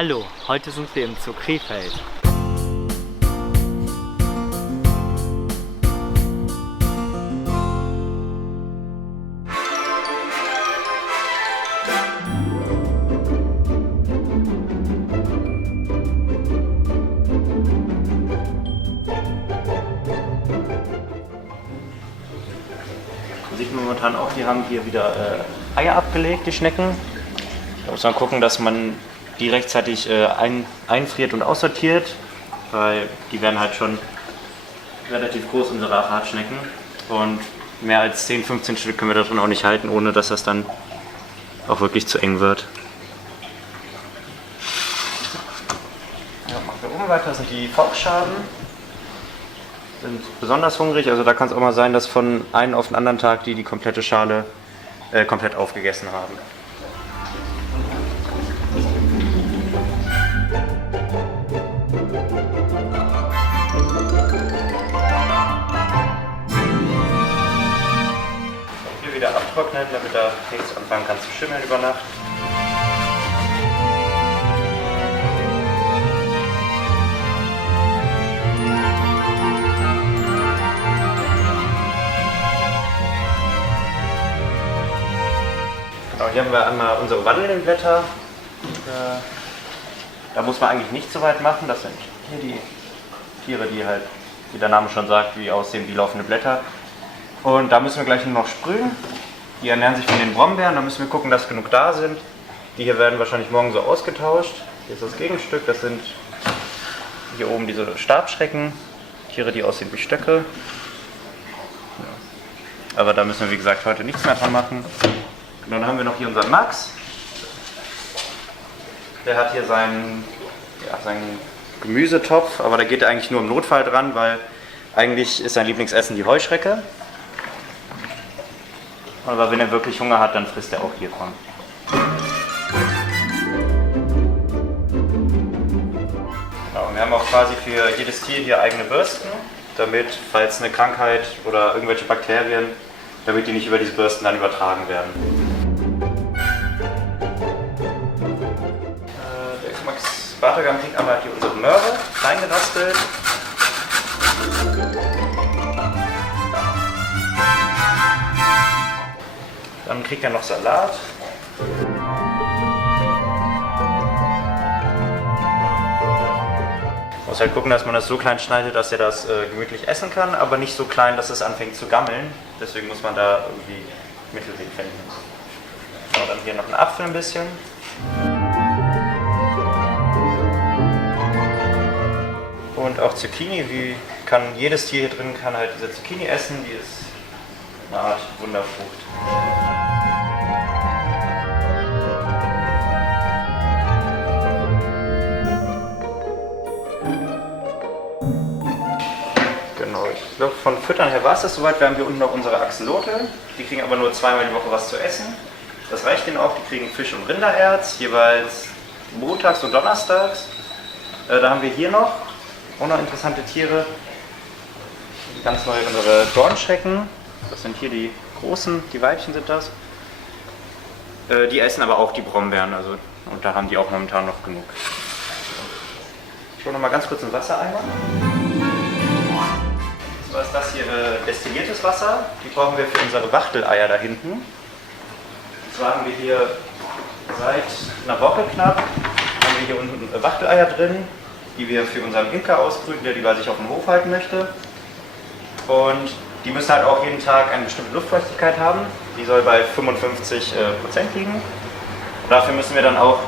Hallo, heute sind wir im Zoo Krefeld. Sieht man momentan auch, die haben hier wieder Eier abgelegt, die Schnecken. Da muss man gucken, dass man die rechtzeitig einfriert und aussortiert, weil die werden halt schon relativ groß, unsere Achatschnecken. Und mehr als 10, 15 Stück können wir da drin auch nicht halten, ohne dass das dann auch wirklich zu eng wird. Ja, machen wir oben weiter, das sind die Fauchschaben. Sind besonders hungrig, also da kann es auch mal sein, dass von einem auf den anderen Tag die komplette Schale komplett aufgegessen haben. Hier wieder abtrocknen, damit er nichts anfangen kann zu schimmeln über Nacht. Genau, hier haben wir einmal unsere wandelnden Blätter. Da muss man eigentlich nicht so weit machen. Das sind hier die Tiere, die halt, wie der Name schon sagt, wie aussehen wie laufende Blätter. Und da müssen wir gleich nur noch sprühen. Die ernähren sich von den Brombeeren. Da müssen wir gucken, dass genug da sind. Die hier werden wahrscheinlich morgen so ausgetauscht. Hier ist das Gegenstück. Das sind hier oben diese Stabschrecken. Tiere, die aussehen wie Stöcke. Ja. Aber da müssen wir, wie gesagt, heute nichts mehr dran machen. Und dann haben wir noch hier unseren Max. Der hat hier seinen Gemüsetopf, aber da geht er eigentlich nur im Notfall dran, weil eigentlich ist sein Lieblingsessen die Heuschrecke. Aber wenn er wirklich Hunger hat, dann frisst er auch hier dran. Genau, wir haben auch quasi für jedes Tier hier eigene Bürsten, damit, falls eine Krankheit oder irgendwelche Bakterien, damit die nicht über diese Bürsten dann übertragen werden. Bartagam kriegt einmal hier unsere Möhre reingerastelt. Dann kriegt er noch Salat. Muss halt gucken, dass man das so klein schneidet, dass er das gemütlich essen kann, aber nicht so klein, dass es anfängt zu gammeln. Deswegen muss man da irgendwie Mittelweg finden. So, dann hier noch einen Apfel ein bisschen. Und auch Zucchini, wie kann jedes Tier hier drin kann halt diese Zucchini essen, die ist eine Art Wunderfrucht. Genau, ich glaube von Füttern her war es das soweit. Wir haben hier unten noch unsere Axolotl, die kriegen aber nur zweimal die Woche was zu essen. Das reicht denen auch, die kriegen Fisch und Rindererz, jeweils montags und donnerstags. Da haben wir hier noch auch noch interessante Tiere, ganz neu unsere Dornschrecken, das sind hier die großen, die Weibchen sind das. Die essen aber auch die Brombeeren, also, und da haben die auch momentan noch genug. Ich hole noch mal ganz kurz einen Wassereimer. So ist das hier destilliertes Wasser, die brauchen wir für unsere Wachteleier da hinten. Und zwar haben wir hier seit einer Woche knapp, haben wir hier unten Wachteleier drin, die wir für unseren Imker ausbrüten, der die bei sich auf dem Hof halten möchte. Und die müssen halt auch jeden Tag eine bestimmte Luftfeuchtigkeit haben. Die soll bei 55% liegen. Und dafür müssen wir dann auch,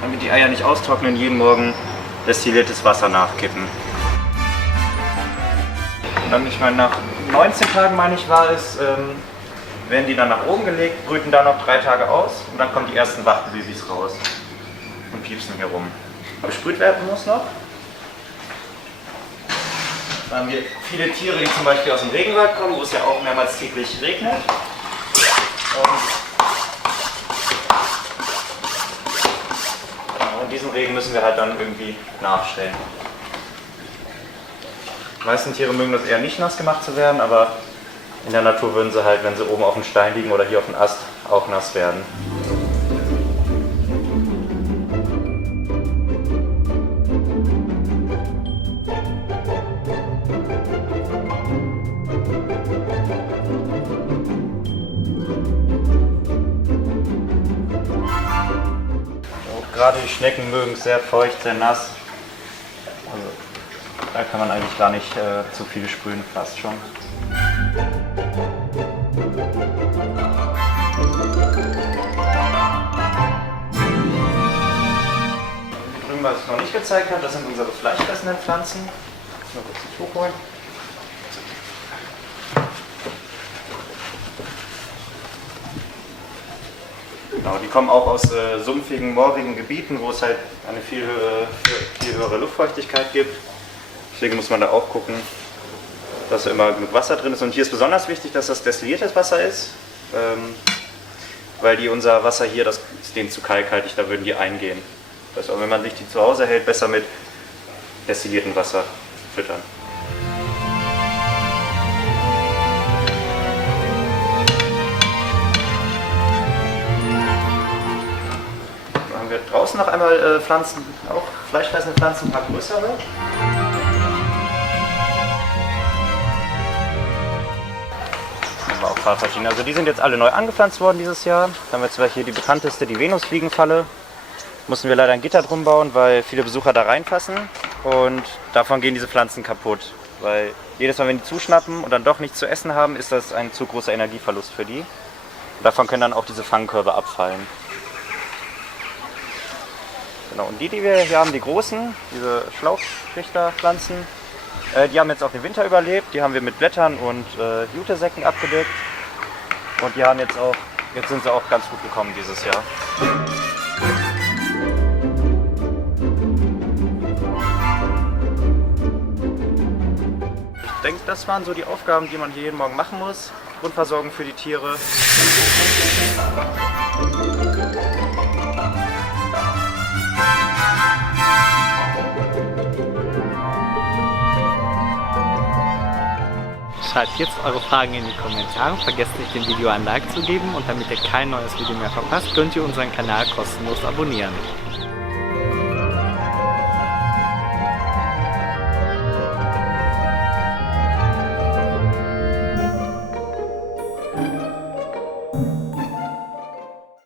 damit die Eier nicht austrocknen, jeden Morgen destilliertes Wasser nachkippen. Und dann, ich meine, nach 19 Tagen, meine ich, war es, werden die dann nach oben gelegt, brüten da noch 3 Tage aus und dann kommen die ersten Wachtelbabys raus und piepsen hier rum. Besprüht werden muss noch. Dann haben wir viele Tiere, die zum Beispiel aus dem Regenwald kommen, wo es ja auch mehrmals täglich regnet. Und diesen Regen müssen wir halt dann irgendwie nachstellen. Die meisten Tiere mögen das eher nicht nass gemacht zu werden, aber in der Natur würden sie halt, wenn sie oben auf dem Stein liegen oder hier auf dem Ast, auch nass werden. gerade die Schnecken mögen es sehr feucht, sehr nass. Also, da kann man eigentlich gar nicht zu viel sprühen, fast schon. Drüben, was ich noch nicht gezeigt habe, das sind unsere fleischfressenden Pflanzen. Mal kurz die Tuch holen. Genau, die kommen auch aus sumpfigen, moorigen Gebieten, wo es halt eine viel höhere Luftfeuchtigkeit gibt. Deswegen muss man da auch gucken, dass da immer genug Wasser drin ist. Und hier ist besonders wichtig, dass das destilliertes Wasser ist, weil unser Wasser hier, das ist denen zu kalkhaltig, da würden die eingehen. Das heißt, auch wenn man sich die zu Hause hält, besser mit destilliertem Wasser füttern. Dann haben wir draußen noch einmal Pflanzen, auch fleischfressende Pflanzen, ein paar größere. Auch Pfadvertigen. Also die sind jetzt alle neu angepflanzt worden dieses Jahr. Da haben wir zum Beispiel hier die bekannteste, die Venusfliegenfalle. Mussten wir leider ein Gitter drum bauen, weil viele Besucher da reinfassen und davon gehen diese Pflanzen kaputt. Weil jedes Mal, wenn die zuschnappen und dann doch nichts zu essen haben, ist das ein zu großer Energieverlust für die. Und davon können dann auch diese Fangkörbe abfallen. Genau, und die wir hier haben, die großen, diese Schlauchtrichterpflanzen, die haben jetzt auch den Winter überlebt, die haben wir mit Blättern und Jutesäcken abgedeckt und die haben jetzt sind sie auch ganz gut gekommen dieses Jahr. Ich denke, das waren so die Aufgaben, die man hier jeden Morgen machen muss. Grundversorgung für die Tiere. Schreibt jetzt eure Fragen in die Kommentare, vergesst nicht dem Video ein Like zu geben und damit ihr kein neues Video mehr verpasst, könnt ihr unseren Kanal kostenlos abonnieren.